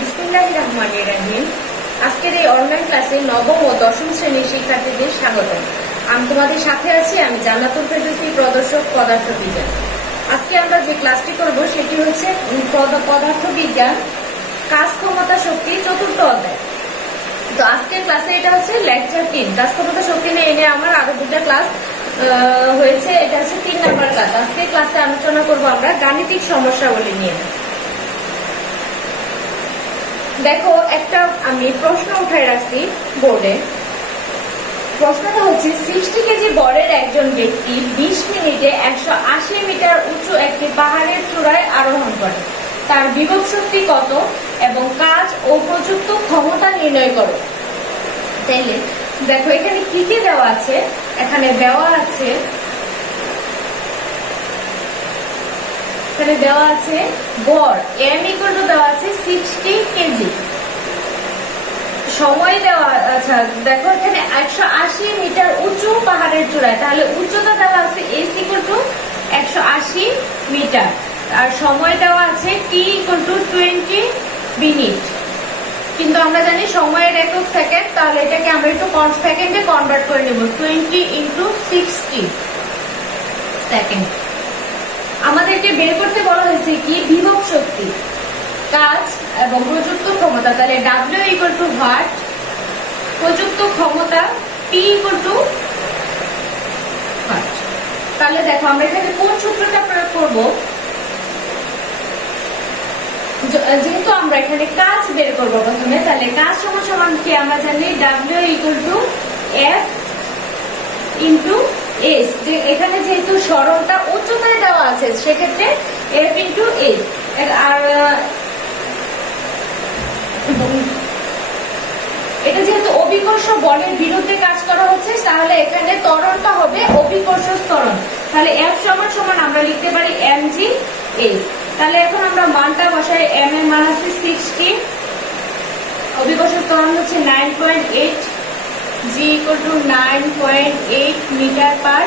বিসমিল্লাহির রহমানির রহিম। আজকের এই অনলাইন ক্লাসে নবম ও দশম শ্রেণীর শিক্ষার্থীদের স্বাগতম। আমি তোমাদের সাথে আছি, আমি জান্নাতুল ফেরদৌসী, প্রদর্শক পদার্থবিজ্ঞান। আজকে আমরা যে ক্লাসটি করব সেটি হচ্ছে পদার্থবিজ্ঞান কাজ, ক্ষমতা, শক্তি, চতুর্থ অধ্যায়। তো আজকের ক্লাসে এটা হচ্ছে লেকচার 3। কাজ, ক্ষমতা, শক্তি নিয়ে এনে আমার আরো দুটো ক্লাস হয়েছে, এটা হচ্ছে 3 নাম্বার ক্লাস। আজকে ক্লাসে আলোচনা করব আমরা গাণিতিক সমস্যাগুলি নিয়ে। দেখো, একটা আমি প্রশ্ন উঠাই রাখছি বোর্ডে। প্রশ্নটা হচ্ছে 60 কেজি বরের একজন ব্যক্তি 20 মিনিটে 180 মিটার উঁচু একটি পাহাড়ের চূড়ায় আরোহণ করে। তার বিভব শক্তি কত এবং কাজ ও প্রযুক্ত ক্ষমতা নির্ণয় করো। তাইলে দেখো এখানে কি কি দেওয়া আছে। এখানে দেওয়া আছে বর m ইকুয়াল টু দেওয়া আছে 60 কেজি। সময় দেওয়া, আচ্ছা দেখো এখানে 180 মিটার উঁচু পাহাড়ের চূড়ায়, তাহলে উচ্চতা দেওয়া আছে s ইকুয়াল টু 180 মিটার, আর সময় দেওয়া আছে t ইকুয়াল টু 20 মিনিট। কিন্তু আমরা জানি সময়ের একক সেকেন্ড, তাহলে এটাকে আমরা একটু সেকেন্ডে কনভার্ট করে নেব, 20 ইন্টু 60 সেকেন্ড। আমাদেরকে বের করতে বলা হয়েছে কি বিভব শক্তি, কাজ এবং প্রযুক্ত ক্ষমতা। তাহলে W ইকুয়াল টু ওয়াট, প্রযুক্ত ক্ষমতা P ইকুয়াল টু ওয়াট। তাহলে দেখো আমরা এখানে কোন সূত্রটা প্রয়োগ করব। যেহেতু আমরা এখানে কাজ বের করব প্রথমে, তাহলে কাজ সমান সমান কি আমরা জানি W equal to F into S। যে এখানে যেহেতু সরণটা উচ্চতায় দেওয়া আছে সেক্ষেত্রে F ইন্টু S। আর এটা যেহেতু অভিকর্ষ বলের বিরুদ্ধে কাজ করা হচ্ছে, তাহলে এখানে ত্বরণটা হবে অভিকর্ষ ত্বরণ। তাহলে F সমান সমান আমরা লিখতে পারি mg s। তাহলে এখন আমরা মানটা বসাই, m এর মান আছে 60, অভিকর্ষ ত্বরণ হচ্ছে 9.8, g equal to 9.8 metre per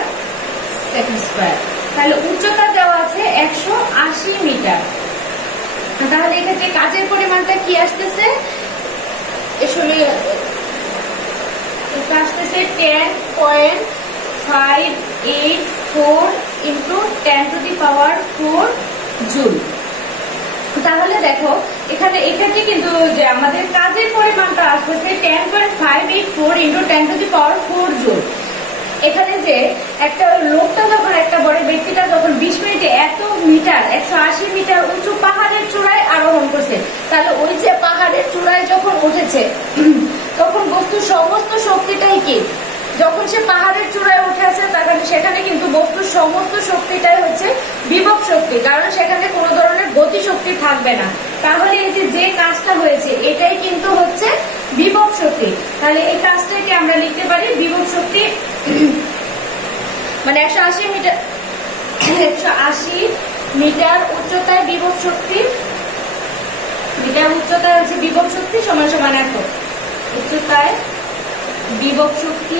second square. তাহলে উচ্চতা দেওয়া আছে 180 মিটার। তাহলে এক্ষেত্রে কাজের পরিমাণটা কি আসতেছে, আসলে এটা আসতেছে 10.584 into 10 to the power 4 joule. তাহলে দেখো এখানে এক্ষেত্রে কিন্তু যে আমাদের কাজের পরিমাণটা আসতেছে 10.584 into 10 to the power 4 joule. এখানে যে একটা লোকটা যখন, একটা বড় ব্যক্তিটা যখন 20 মিনিটে এত মিটার 180 মিটার উঁচু পাহাড়ের চূড়ায় আরোহণ করছে, তাহলে ওই যে পাহাড়ের চূড়ায় যখন উঠেছে তখন বস্তুর সমস্ত শক্তিটাই কি, যখন সে পাহাড়ের চূড়ায় উঠে আছে তাহলে সেখানে কিন্তু বস্তুর সমস্ত শক্তিটাই হচ্ছে বিভব শক্তি, কারণ সেখানে কোনো ধরনের গতি শক্তি থাকবে না। তাহলে এই যে কাজটা হয়েছে এটাই কিন্তু হচ্ছে বিভব শক্তি। তাহলে এই কাজটাকে আমরা লিখতে পারি বিভব শক্তি, মানে 180 মিটার উচ্চতায় বিভব শক্তি, মিটার উচ্চতায় হচ্ছে বিভব শক্তি সমান সমান এত, উচ্চতায় বিভব শক্তি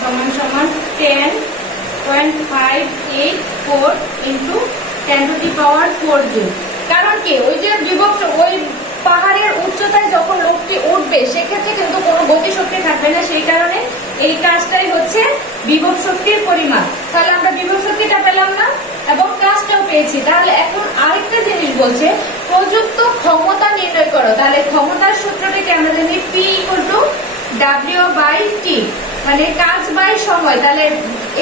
সমান সমান 10.584 into 10 to the power 4 joule. কারণ কি, ওই যে বিভব, ওই পাহাড়ের উচ্চতায় যখন লোকটি উঠবে সেক্ষেত্রে কিন্তু কোনো গতি শক্তি থাকবে না, সেই কারণে এই কাজটাই হচ্ছে বিভব শক্তির পরিমাণ। তাহলে আমরা বিভব শক্তিটা পেলাম না এবং কাজটাও পেয়েছি। তাহলে এখন আরেকটা জিনিস বলছে প্রযুক্ত ক্ষমতা নির্ণয় করো। তাহলে ক্ষমতার সূত্রটাকে আমরা জানি P equal to W by T, মানে কাজ বাই সময়। তাহলে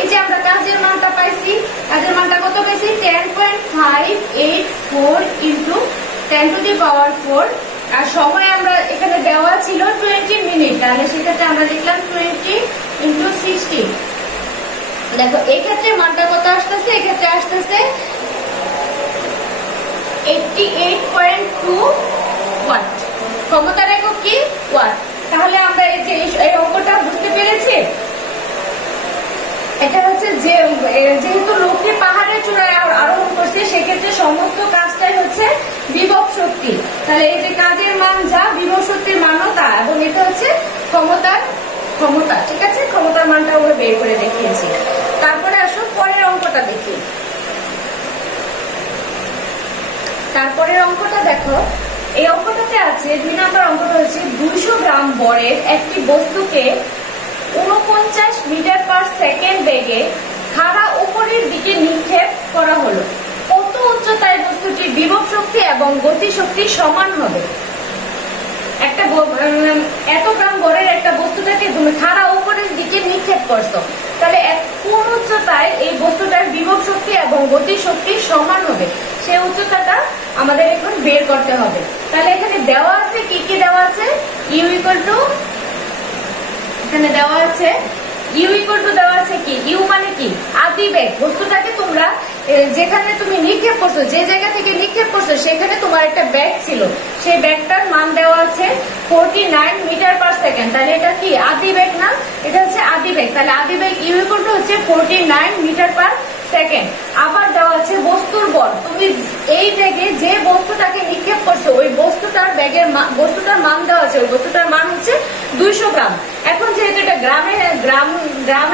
এই যে আমরা কাজের মানটা পাইছি, কাজের মানটা কত পাইছি 10.584 ইন্টু 10 টু দি পাওয়ার 4, আর সময় আমরা এখানে দেওয়া ছিল 20 মিনিট, তাহলে সেক্ষেত্রে আমরা লিখলাম 20 ইন্টু 60। দেখো এক্ষেত্রে মানটা কত আসতেছে, এক্ষেত্রে আসতেছে 88.2 ওয়াট। ক্ষমতার একক কি ওয়াট। তাহলে আমরা এই যে এই অঙ্কটা বুঝতে পেরেছি। এটা হচ্ছে যে যেহেতু লোকটি পাহাড়ের চূড়ায় আরোহণ করছে সেক্ষেত্রে সমস্ত কাজটাই হচ্ছে বিভব শক্তি। তাহলে এই যে কাজের মান যা, বিভব শক্তির মানও তা, এবং এটা হচ্ছে ক্ষমতা। ঠিক আছে, ক্ষমতার মানটা আমরা বের করে দেখিয়েছি। তারপরে আসো পরের অঙ্কটা দেখি। পরের অঙ্কটা দেখো, এই অঙ্কটাতে আছে 2 নম্বর অঙ্কটা হচ্ছে 200 গ্রাম বরের একটি বস্তুকে 49 মিটার পার সেকেন্ড বেগে খাড়া উপরের দিকে নিক্ষেপ করা হলো। কত উচ্চতায় বস্তুটির বিভব শক্তি এবং গতি শক্তি সমান হবে? একটা এত গ্রাম বরের একটা বস্তুটাকে তুমি খাড়া উপরের দিকে নিক্ষেপ করছো, তাহলে কোন উচ্চতায় এই বস্তুটার বিভব শক্তি এবং গতি শক্তি সমান হবে, সেই উচ্চতাটা আমাদের এখন বের করতে হবে। তাহলে এখানে দেওয়া আছে কি কি দেওয়া আছে, ইউ ইকুয়াল টু, এখানে দেওয়া আছে ইউ ইকুয়াল টু দেওয়া আছে কি, ইউ মানে কি আদি বেগ। বস্তুটাকে তোমরা যেখানে তুমি নিক্ষেপ করছো, যে জায়গা থেকে নিক্ষেপ করছো সেখানে তোমার একটা ব্যাগ ছিল, সেই ব্যাগটার মান দেওয়া আছে 49 মিটার পার সেকেন্ড। তাহলে এটা কি আদি বেগ না, এটা হচ্ছে আদি বেগ। তাহলে আদি বেগ ইউ ইকুয়াল টু হচ্ছে 49 মিটার পার সেকেন্ড। আবার দেওয়া আছে বস্তুর বল, তুমি এই ব্যাগে যে বস্তুটাকে নিক্ষেপ করছো ওই বস্তুটার ব্যাগের বস্তুটার মান দেওয়া আছে, ওই বস্তুটার মান হচ্ছে 200 গ্রাম। এখন যেহেতু এটা গ্রাম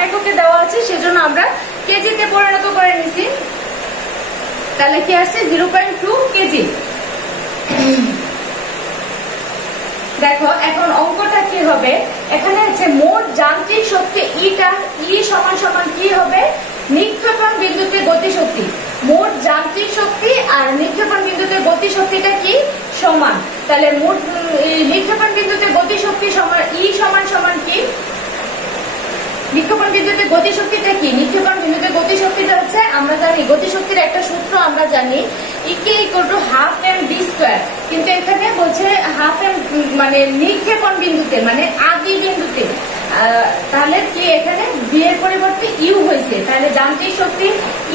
এককে দেওয়া আছে সেজন্য আমরা কেজিতে পরিণত করে নিছি। তাহলে কি আসছে 0.2 কেজি। দেখো এখন অঙ্কটা কি হবে, এখানে আছে মোট যান্ত্রিক শক্তি ই সমান সমান কি হবে, নিক্ষেপণ বিন্দুতে গতি শক্তি। মোট যান্ত্রিক শক্তি আর নিক্ষেপণ বিন্দুতে গতি শক্তিটা কি সমান। তাহলে মোট নিক্ষেপণ বিন্দুতে গতি শক্তি সমান ই সমান সমান কি, নিক্ষেপণ বিন্দুতে গতি শক্তিটা কি, নিক্ষেপণ বিন্দুতে গতি শক্তিটা হচ্ছে আমরা জানি গতি শক্তির একটা সূত্র আমরা জানি, KE equal to half M V square. কিন্তু এখানে বলছে হাফ এম মানে নিক্ষেপণ বিন্দুতে মানে আদি বিন্দুতে, তাহলে কি এখানে ভি এর পরিবর্তে ইউ হয়েছে। তাহলে যান্ত্রিক শক্তি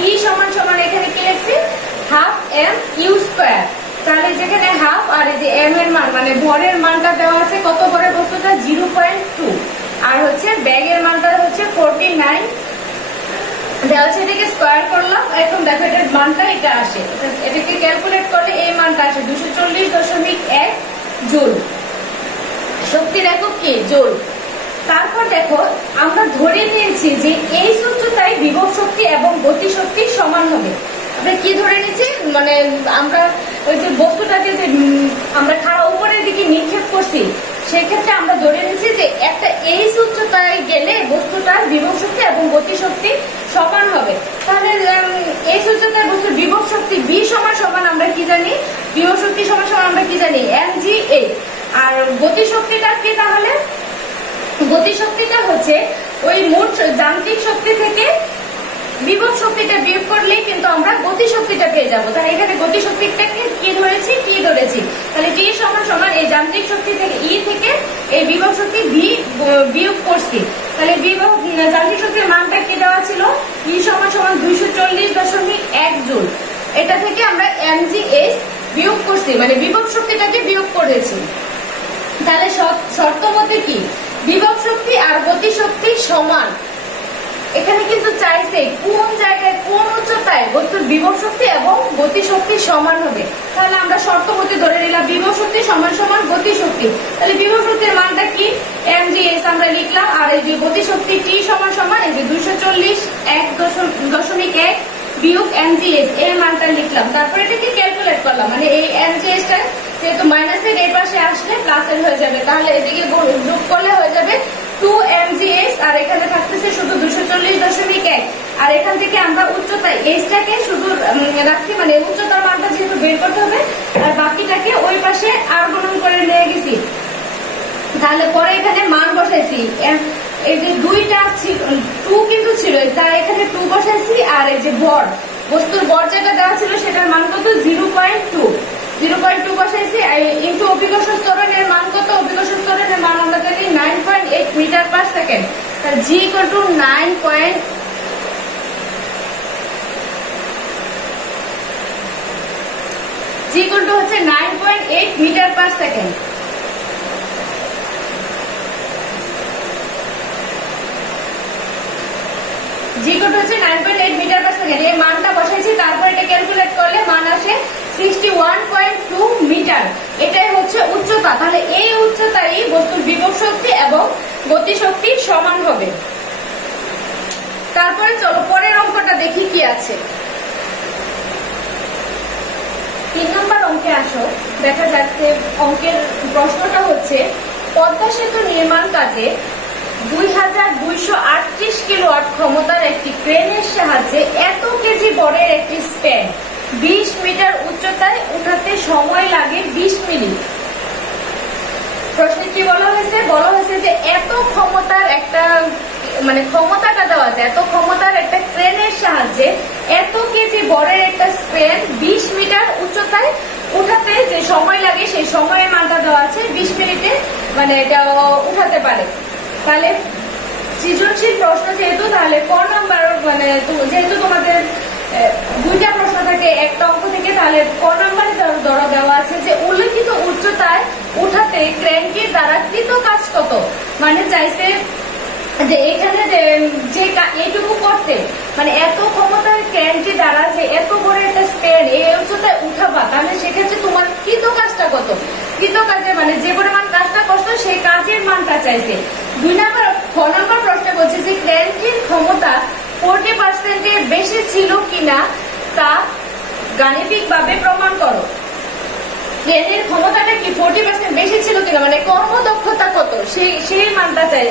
ই সমান সমান এখানে কি লিখছি হাফ এম ইউ স্কয়ার। তাহলে যেখানে হাফ আর এই যে এম এর মান মানে ভরের মানটা দেওয়া আছে, কত ভরের বস্তুটা 0.2, আর হচ্ছে ব্যাগের মানটা হচ্ছে 49 দেওয়া আছে, এটাকে স্কয়ার করলাম। এখন দেখো এটার মানটা এটা আসে, এটাকে ক্যালকুলেট করলে এই মানটা আসে 240.1 জুল। শক্তির একক কি জুল। তারপর দেখো আমরা ধরে নিয়েছি যে এই উচ্চতায় বিভব শক্তি এবং গতি শক্তি সমান হবে। আমরা কি ধরে নিয়েছি, মানে আমরা ওই যে বস্তুটাকে যে আমরা খাড়া উপরের দিকে নিক্ষেপ করছি সেক্ষেত্রে আমরা ধরে নিয়েছি যে একটা এই উচ্চতায় গেলে বস্তুটার বিভব শক্তি এবং গতি শক্তি সমান হবে। তাহলে এই উচ্চতায় বস্তুর বিভব শক্তি বি সমান সমান আমরা কি জানি, বিভব শক্তি সমান সমান আমরা কি জানি mgh। আর গতি শক্তিটা কি, তাহলে গতি শক্তিটা হচ্ছে ওই মোট যান্ত্রিক শক্তি থেকে বিভব শক্তিটা বিয়োগ করলেই কিন্তু আমরা গতি শক্তিটা পেয়ে যাবো। তাহলে এখানে গতি শক্তিটাকে কি ধরেছি, টি ধরেছি। তাহলে টি সমান সমান এই যান্ত্রিক শক্তি থেকে ই থেকে এই বিভব শক্তি ভি বিয়োগ করছি। তাহলে বিভব যান্ত্রিক শক্তির মানটা কি দেওয়া ছিল, ই সমান সমান 240.1 জুল। এটা থেকে আমরা mgh বিয়োগ করছি, মানে বিভব শক্তিটাকে বিয়োগ করেছি। তাহলে শর্ত মতে কি বিভব শক্তি আর গতি শক্তি সমান। এখানে কিন্তু চাইছে কোন জায়গায় কোন উচ্চতায় বস্তুর বিভব শক্তি এবং গতি শক্তি সমান হবে। তাহলে আমরা শর্ত মতে ধরে নিলাম বিভব শক্তি সমান সমান গতি শক্তি। তাহলে বিভব শক্তির মানটা কি mgh আমরা লিখলাম, আর এই যে গতি শক্তি টি সমান সমান এই যে 240.1 বিয়োগ mgh এর মানটা লিখলাম। তারপরে এটাকে ক্যালকুলেট করলাম, মানে এই mgh টা যেহেতু মাইনাসের এই পাশে আসলে প্লাসের হয়ে যাবে, তাহলে এদিকে যোগ করলে হয়ে যাবে 2 mgh, আর এখানে থাকতেছে শুধু 240.1। আর এখান থেকে আমরা উচ্চতা এইচটাকে শুধু রাখছি, মানে উচ্চতার মানটা যেহেতু বের করতে হবে, আর বাকিটাকে ওই পাশে আর গুণন করে নিয়ে গেছি। তাহলে পরে এখানে মান বসাইছি, এই যে দুইটা 2 কিন্তু ছিল, তাই এখানে 2 বসাইছি। আর এই যে ভর বস্তুর ভর যেটা দেওয়া ছিল সেটার মান কত 0.2 বসাইছি, ইন্টু অভিকর্ষ ত্বরণের মান কত, অভিকর্ষ ত্বরণের মান আমরা জানি 9.8 মিটার পার সেকেন্ড। তাহলে G equal to 9.8 metre per second. G equal to হচ্ছে 9.8 মিটার পার সেকেন্ড। এই মানটা বসাইছি, তারপর এটা ক্যালকুলেট করলে মান আসে 61.2 মিটার। এটাই হচ্ছে উচ্চতা। তাহলে এই উচ্চতায় বস্তুর বিভব শক্তি এবং গতি শক্তি সমান হবে। তারপরে চলো পরের অঙ্কটা দেখি কি আছে। 3 নম্বর অঙ্কে আসো। দেখা যাচ্ছে অঙ্কের প্রশ্নটা হচ্ছে পদ্মা সেতু নির্মাণ কাজে 2238 কিলোওয়াট ক্ষমতার একটি ক্রেনের সাহায্যে এত কেজি বরের একটি স্প্যান 20 মিটার উচ্চতায় উঠাতে সময় লাগে 20 মিনিট। প্রশ্নে কি বলা হয়েছে? বলা হয়েছে যে এত ক্ষমতার একটা মানে ক্ষমতাটা দেওয়া আছে, এত ক্ষমতার একটা ক্রেনের সাহায্যে এত কেজি বরের একটা স্প্যান 20 মিটার উচ্চতায় উঠাতে যে সময় লাগে সেই সময়ের মানটা দেওয়া আছে 20 মিনিটে মানে এটা উঠাতে পারে। তাহলে সৃজনশীল প্রশ্ন যেহেতু, তাহলে ক নাম্বার মানে যেহেতু তোমাদের দুইটা প্রশ্ন থাকে একটা অঙ্ক থেকে, তাহলে ক নাম্বারে ধরা দেওয়া আছে যে উল্লেখিত উচ্চতায় উঠাতে ক্রেনটির দ্বারা কৃত কাজ কত। মানে চাইছে যে এখানে যে এইটুকু করতে মানে এত ক্ষমতার ক্রেনটি দ্বারা যে এত বড় একটা স্প্যান এই উচ্চতায় উঠাবা, তাহলে সেক্ষেত্রে তোমার কৃত কাজটা কত, কৃত কাজে মানে যে পরিমাণ কাজটা করছো সেই কাজের মানটা চাইছে। 2 নম্বর খ নম্বর প্রশ্ন বলছে যে ক্রেনটির ক্ষমতা 40% এর বেশি ছিল কিনা তা গাণিতিকভাবে প্রমাণ করো। ক্রেনের ক্ষমতাটা কি 40% বেশি ছিল কিনা মানে কর্মদক্ষতা কত সেই মানটা চাই,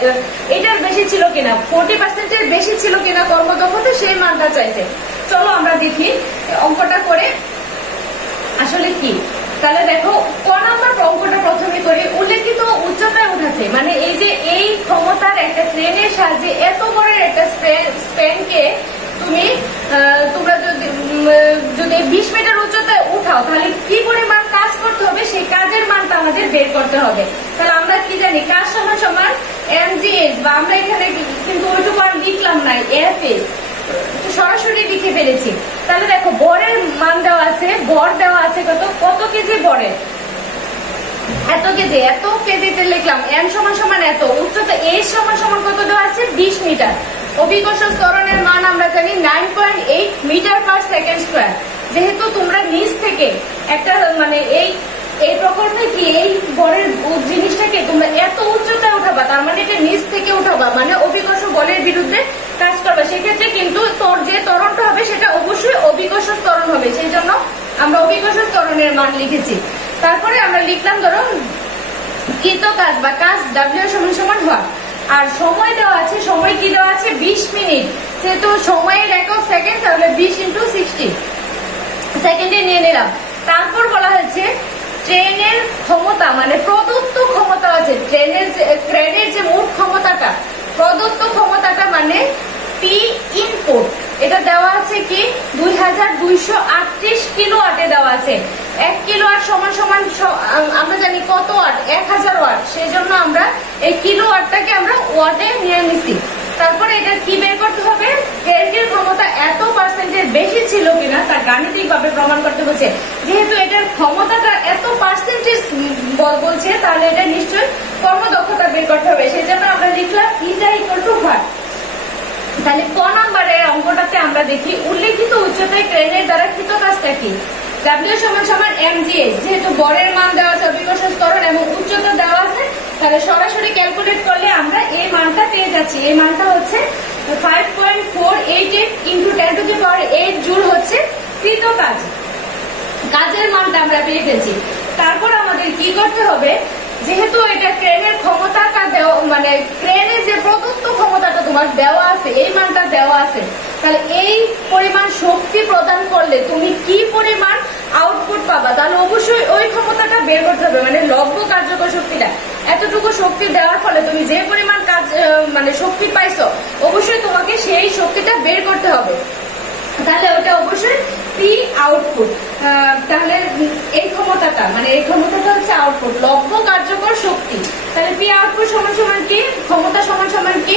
এটার বেশি ছিল কিনা 40% এর বেশি ছিল কিনা কর্মদক্ষতা সেই মানটা চাইছে। চলো আমরা দেখি অঙ্কটা করে আসলে কি। তাহলে দেখো ক নাম্বার অঙ্কটা প্রথমে করি। উল্লেখিত উচ্চতায় উঠাতে মানে এই যে এই ক্ষমতার একটা ক্রেনের সাহায্যে এত বড় একটা স্প্যানকে তোমরা যদি 20 মিটার উচ্চতায় উঠাও তাহলে কি পরিমাণ কাজ করতে হবে সেই কাজের মানটা আমাদের বের করতে হবে। তাহলে আমরা কি জানি কাজ সমান সমান mgh, বা আমরা এখানে কিন্তু ওইটুকু আর লিখলাম না, fs সরাসরি লিখে ফেলেছি। তাহলে দেখো বরের মান দেওয়া আছে, বর দেওয়া আছে কত কেজি বরের, এত কেজি, এত কেজিতে লিখলাম m সমান সমান এত, উচ্চতা h সমান সমান কত দেওয়া আছে 20 মিটার। অভিকর্ষজ ত্বরণের মান আমরা জানি 9.8 মিটার পার সেকেন্ড স্কয়ার। যেহেতু তোমরা নিচ থেকে একটা মানে এই প্রকরণে কি এই বলের জিনিসটাকে তোমরা এত উচ্চতায় উঠাবা, তার মানে এটা নিচ থেকে উঠাবা মানে অভিকর্ষ বলের বিরুদ্ধে কাজ করবে, সেক্ষেত্রে কিন্তু তোর যে ত্বরণটা হবে সেটা অবশ্যই অভিকর্ষজ ত্বরণ হবে, সেই জন্য আমরা অভিকর্ষজ ত্বরণের মান লিখেছি। তারপরে আমরা লিখলাম ধরো কৃত কাজ বা কাজ W সমান সমান হয়, আর সময় দেওয়া আছে, সময় কি দেওয়া আছে 20 মিনিট, যেহেতু সময়ের একক সেকেন্ড তাহলে 20 × 60 সেকেন্ডে নিয়ে নিলাম। তারপর বলা হয়েছে ট্রেনের ক্ষমতা মানে প্রদত্ত ক্ষমতা আছে, ক্রেনের যে মোট ক্ষমতাটা প্রদত্ত ক্ষমতাটা মানে পি ইনপুট, এটা দেওয়া আছে কি 2238 কিলোওয়াটে দেওয়া আছে। 1 কিলোওয়াট সমান সমান আমরা জানি কত ওয়াট, 1000 ওয়াট, সেই জন্য আমরা এই কিলোওয়াটটাকে আমরা ওয়াটে নিয়ে নিছি। তারপরে এটা কি বের করতে হবে, ক্রেনটির ক্ষমতা এত পার্সেন্টের বেশি ছিল কিনা তা গাণিতিক ভাবে প্রমাণ করতে হচ্ছে। যেহেতু এটার ক্ষমতাটা এত পার্সেন্টেজ বলছে তাহলে এটা নিশ্চয়ই কর্মদক্ষতা বের করতে হবে, সেই জন্য আমরা লিখলাম ইটা ইকুয়াল টু হোয়াট। তাহলে ক নম্বরের অঙ্কটাতে আমরা দেখি উল্লেখিত উচ্চতায় ক্রেনের দ্বারা কৃত কাজটা কি। W সমান সমান mgh, যেহেতু বরের মান দেওয়া আছে, অভিকর্ষজ ত্বরণ এবং উচ্চতা দেওয়া আছে, তাহলে সরাসরি ক্যালকুলেট করলে আমরা এই মানটা পেয়ে যাচ্ছি। এই মানটা হচ্ছে 5.488 × 10⁸ জুল হচ্ছে কৃত কাজ, কাজের মানটা আমরা পেয়ে গেছি। তারপর আমাদের কি করতে হবে, যেহেতু এটা ক্রেনের ক্ষমতাটা দেওয়া মানে ক্রেনের যে প্রদত্ত ক্ষমতাটা তোমার দেওয়া আছে এই মানটা দেওয়া আছে, তাহলে এই পরিমাণ শক্তি প্রদান করলে তুমি কি পরিমাণ আউটপুট পাবা, তাহলে অবশ্যই ওই ক্ষমতাটা বের করতে হবে, মানে লব্ধ কার্যকর শক্তিটা এতটুকু শক্তি দেওয়ার ফলে তুমি যে পরিমাণ কাজ মানে শক্তি পাইছো অবশ্যই তোমাকে সেই শক্তিটা বের করতে হবে, তাহলে ওটা অবশ্যই পি আউটপুট। তাহলে এই ক্ষমতাটা মানে এই ক্ষমতাটা হচ্ছে আউটপুট, লব্ধ কার্যকর শক্তি। তাহলে পি আউটপুট সমান সমান কি, ক্ষমতা সমান সমান কি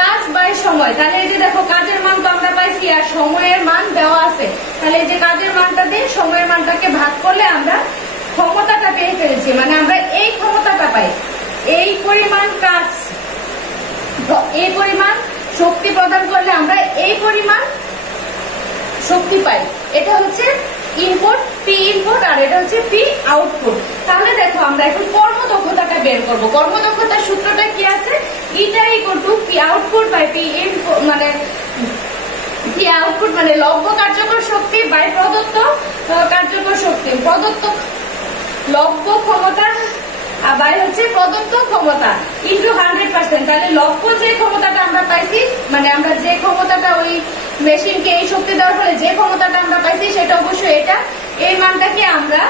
কাজ বাই সময়। তাহলে এই যে দেখো কাজের মান তো আমরা পাইছি আর সময়ের মান দেওয়া আছে, তাহলে এই যে কাজের মানটা দিয়ে সময়ের মানটাকে ভাগ করলে আমরা ক্ষমতাটা পেয়ে ফেলেছি, মানে আমরা এই ক্ষমতাটা পাই, এই পরিমাণ কাজ এই পরিমাণ শক্তি প্রদান করলে আমরা এই পরিমাণ শক্তি পাই। এটা হচ্ছে ইনপুট, পি ইনপুট, আর এটা হচ্ছে পি আউটপুট। তাহলে দেখো আমরা এখন কর্মদক্ষতাটা বের করব। কর্মদক্ষতার সূত্রটা কি আছে, eta equal to P output by P input, মানে পি আউটপুট মানে লব্ধ কার্যকর শক্তি বাই প্রদত্ত কার্যকর শক্তি, লব্ধ ক্ষমতা বাই হচ্ছে প্রদত্ত ক্ষমতা ইন্টু 100%। তাহলে লব্ধ যে ক্ষমতাটা আমরা পাইছি, মানে আমরা যে ক্ষমতাটা ওই মেশিনকে এই শক্তি দেওয়ার ফলে যে ক্ষমতাটা আমরা পাইছি সেটা অবশ্যই এটা। এই মানটাকে আমরা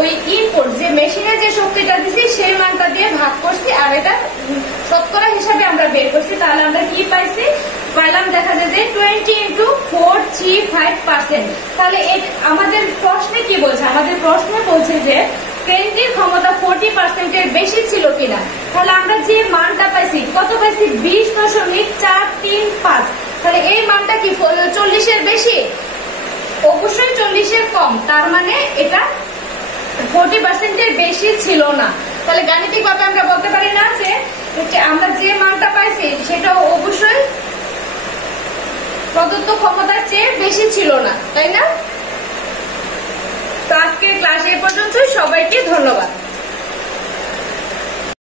ওই ইনপুট যে মেশিনে যে শক্তিটা দিছি সেই মানটা দিয়ে ভাগ করছি, আর এটা শতকরা হিসাবে আমরা বের করছি। তাহলে আমরা কি পাইছি পাইলাম, দেখা যায় যে 20 ইন্টু 435%। তাহলে আমাদের প্রশ্নে কি বলছে, আমাদের প্রশ্নে বলছে যে ট্রেনটির ক্ষমতা 40% এর বেশি ছিল কিনা। তাহলে আমরা যে মানটা পাইছি কত পাইছি, 20.435। তাহলে এই মানটা কি 40 এর বেশি, অবশ্যই 40 এর কম, তার মানে এটা 40% এর বেশি ছিল না। তাহলে গাণিতিক ভাবে আমরা বলতে পারি না যে আমরা যে মানটা পাইছি সেটা অবশ্যই প্রদত্ত ক্ষমতার চেয়ে বেশি ছিল না, তাই না? তো আজকের ক্লাস এই পর্যন্তই, সবাইকে ধন্যবাদ।